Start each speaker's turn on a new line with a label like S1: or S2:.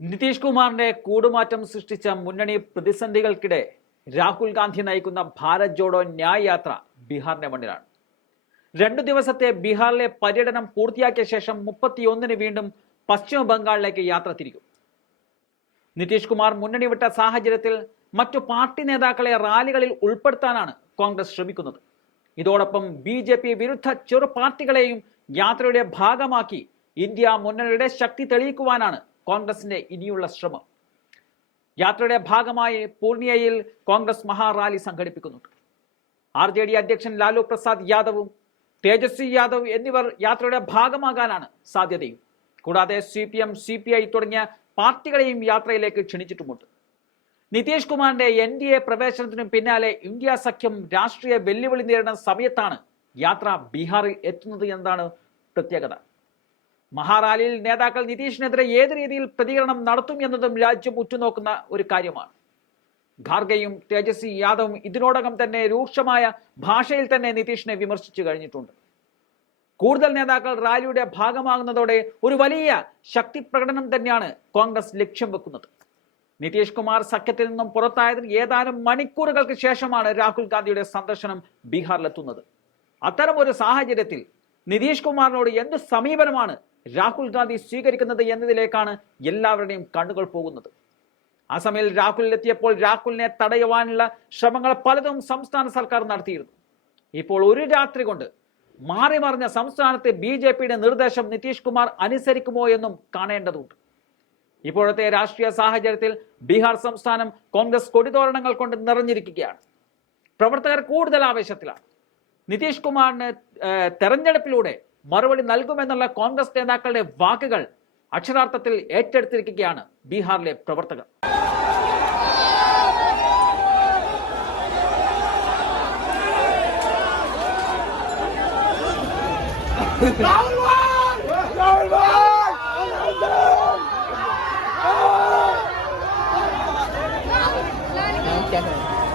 S1: നിതീഷ് കുമാറിന്റെ കൂടുമാറ്റം സൃഷ്ടിച്ച മുന്നണി പ്രതിസന്ധികൾക്കിടെ രാഹുൽ ഗാന്ധി നയിക്കുന്ന ഭാരത് ജോഡോ ന്യായ് യാത്ര ബീഹാറിന്റെ മണ്ണിലാണ്. രണ്ടു ദിവസത്തെ ബീഹാറിലെ പര്യടനം പൂർത്തിയാക്കിയ ശേഷം മുപ്പത്തിയൊന്നിന് വീണ്ടും പശ്ചിമ ബംഗാളിലേക്ക് യാത്ര തിരിക്കും. നിതീഷ് കുമാർ മുന്നണി വിട്ട സാഹചര്യത്തിൽ മറ്റു പാർട്ടി നേതാക്കളെ റാലികളിൽ ഉൾപ്പെടുത്താനാണ് കോൺഗ്രസ് ശ്രമിക്കുന്നത്. ഇതോടൊപ്പം ബി ജെ പി വിരുദ്ധ ചെറു പാർട്ടികളെയും യാത്രയുടെ ഭാഗമാക്കി ഇന്ത്യ മുന്നണിയുടെ ശക്തി തെളിയിക്കുവാനാണ് കോൺഗ്രസിന്റെ ഇനിയുള്ള ശ്രമം. യാത്രയുടെ ഭാഗമായി പൂർണിയയിൽ കോൺഗ്രസ് മഹാറാലി സംഘടിപ്പിക്കുന്നുണ്ട്. ആർ ജെ ഡി അധ്യക്ഷൻ ലാലു പ്രസാദ് യാദവും തേജസ്വി യാദവ് എന്നിവർ യാത്രയുടെ ഭാഗമാകാനാണ് സാധ്യതയും. കൂടാതെ C P M C P I തുടങ്ങിയ പാർട്ടികളെയും യാത്രയിലേക്ക് ക്ഷണിച്ചിട്ടുമുണ്ട്. നിതീഷ് കുമാറിന്റെ എൻ ഡി എ പ്രവേശനത്തിനു പിന്നാലെ ഇന്ത്യ സഖ്യം രാഷ്ട്രീയ വെല്ലുവിളി നേരിടുന്ന സമയത്താണ് യാത്ര ബീഹാറിൽ എത്തുന്നത് എന്നതാണ് പ്രത്യേകത. മഹാറാലിയിൽ നേതാക്കൾ നിതീഷിനെതിരെ ഏത് രീതിയിൽ പ്രതികരണം നടത്തും എന്നതും രാജ്യം ഉറ്റുനോക്കുന്ന ഒരു കാര്യമാണ്. ഖാർഗെയും തേജസ്വി യാദവും ഇതിനോടകം തന്നെ രൂക്ഷമായ ഭാഷയിൽ തന്നെ നിതീഷിനെ വിമർശിച്ചു കഴിഞ്ഞിട്ടുണ്ട്. കൂടുതൽ നേതാക്കൾ റാലിയുടെ ഭാഗമാകുന്നതോടെ ഒരു വലിയ ശക്തി പ്രകടനം തന്നെയാണ് കോൺഗ്രസ് ലക്ഷ്യം വെക്കുന്നത്. നിതീഷ് കുമാർ സഖ്യത്തിൽ നിന്നും പുറത്തായതിന് ഏതാനും മണിക്കൂറുകൾക്ക് ശേഷമാണ് രാഹുൽ ഗാന്ധിയുടെ സന്ദർശനം ബീഹാറിലെത്തുന്നത്. അത്തരം ഒരു സാഹചര്യത്തിൽ നിതീഷ് കുമാറിനോട് എന്ത് സമീപനമാണ് രാഹുൽ ഗാന്ധി സ്വീകരിക്കുന്നത് എന്നതിലേക്കാണ് എല്ലാവരുടെയും കണ്ണുകൾ പോകുന്നത്. ആ സമയം രാഹുലിലെത്തിയപ്പോൾ രാഹുലിനെ തടയുവാനുള്ള ശ്രമങ്ങൾ പലതും സംസ്ഥാന സർക്കാർ നടത്തിയിരുന്നു. ഇപ്പോൾ ഒരു രാത്രി കൊണ്ട് മാറി മറിഞ്ഞ സംസ്ഥാനത്തെ ബി ജെ പിയുടെ നിർദ്ദേശം നിതീഷ് കുമാർ അനുസരിക്കുമോ എന്നും കാണേണ്ടതുണ്ട്. ഇപ്പോഴത്തെ രാഷ്ട്രീയ സാഹചര്യത്തിൽ ബീഹാർ സംസ്ഥാനം കോൺഗ്രസ് കൊടിതോരണങ്ങൾ കൊണ്ട് നിറഞ്ഞിരിക്കുകയാണ്. പ്രവർത്തകർ കൂടുതൽ ആവേശത്തിലാണ്. നിതീഷ് കുമാറിന് തെരഞ്ഞെടുപ്പിലൂടെ മറുപടി നൽകുമെന്നുള്ള കോൺഗ്രസ് നേതാക്കളുടെ വാക്കുകൾ അക്ഷരാർത്ഥത്തിൽ ഏറ്റെടുത്തിരിക്കുകയാണ് ബീഹാറിലെ പ്രവർത്തകർ
S2: Yeah.